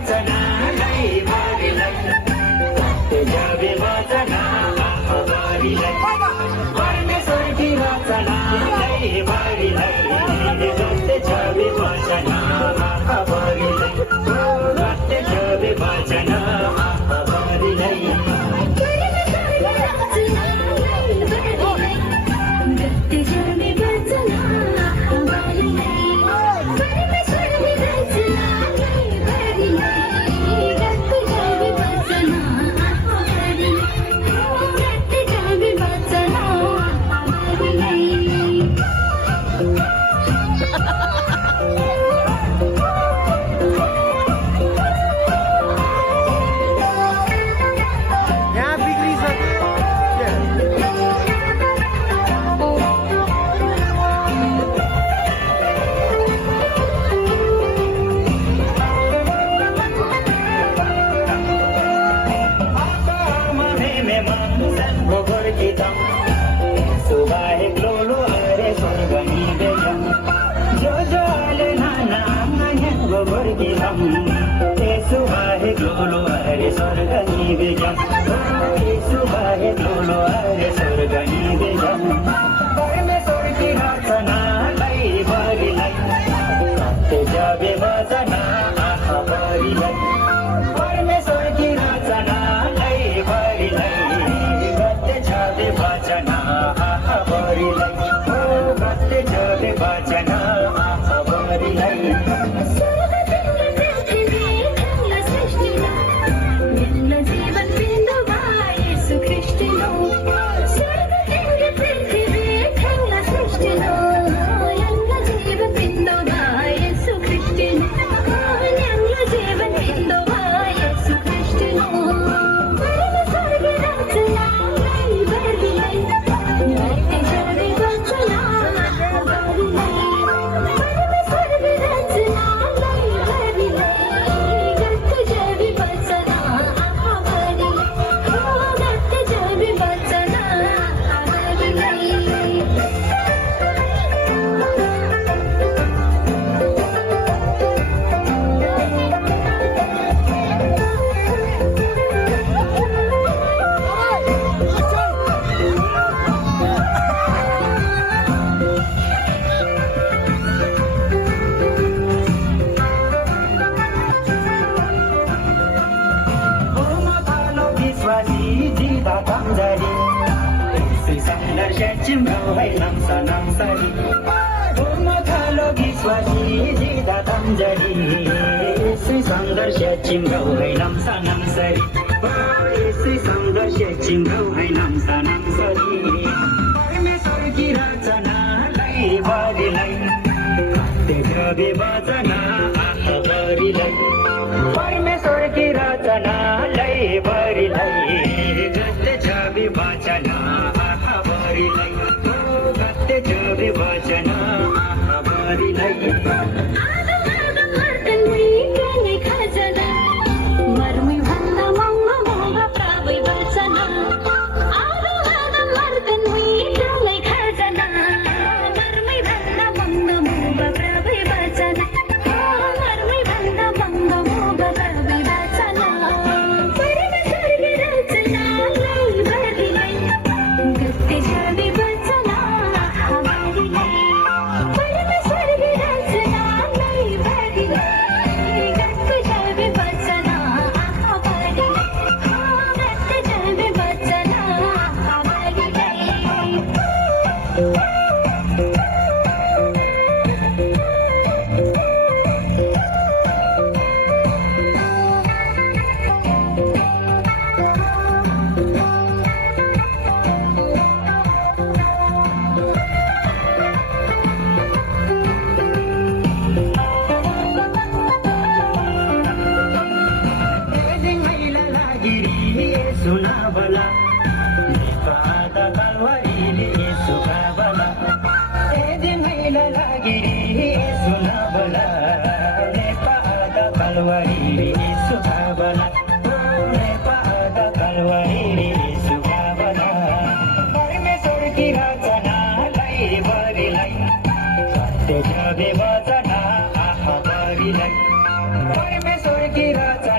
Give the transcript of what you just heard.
वाचनालय भरिलै सत्य जावे वाचना भरिलै परमेश्वरकी वाचनालय भरिलै सत्य जावे वाचना भरिलै सत्य जावे वाचना भरिलै परमेश्वरकी वाचनालय भरिलै सत्य जावे वाचना भरिलै परमेश्वरकी वाचनालय भरिलै सत्य जावे वाचना भरिलै सत्य जावे वाचना भरिलै परमेश्वरकी वाचनालय भरिलै सत्य जावे वाचना भरिलै परमेश्वरकी वाचनालय भरिलै सत्य जावे वाचना भरिलै सत्य जावे वाचना भरिलै सत्य जावे वाचना भरिलै परमेश्वर की रचना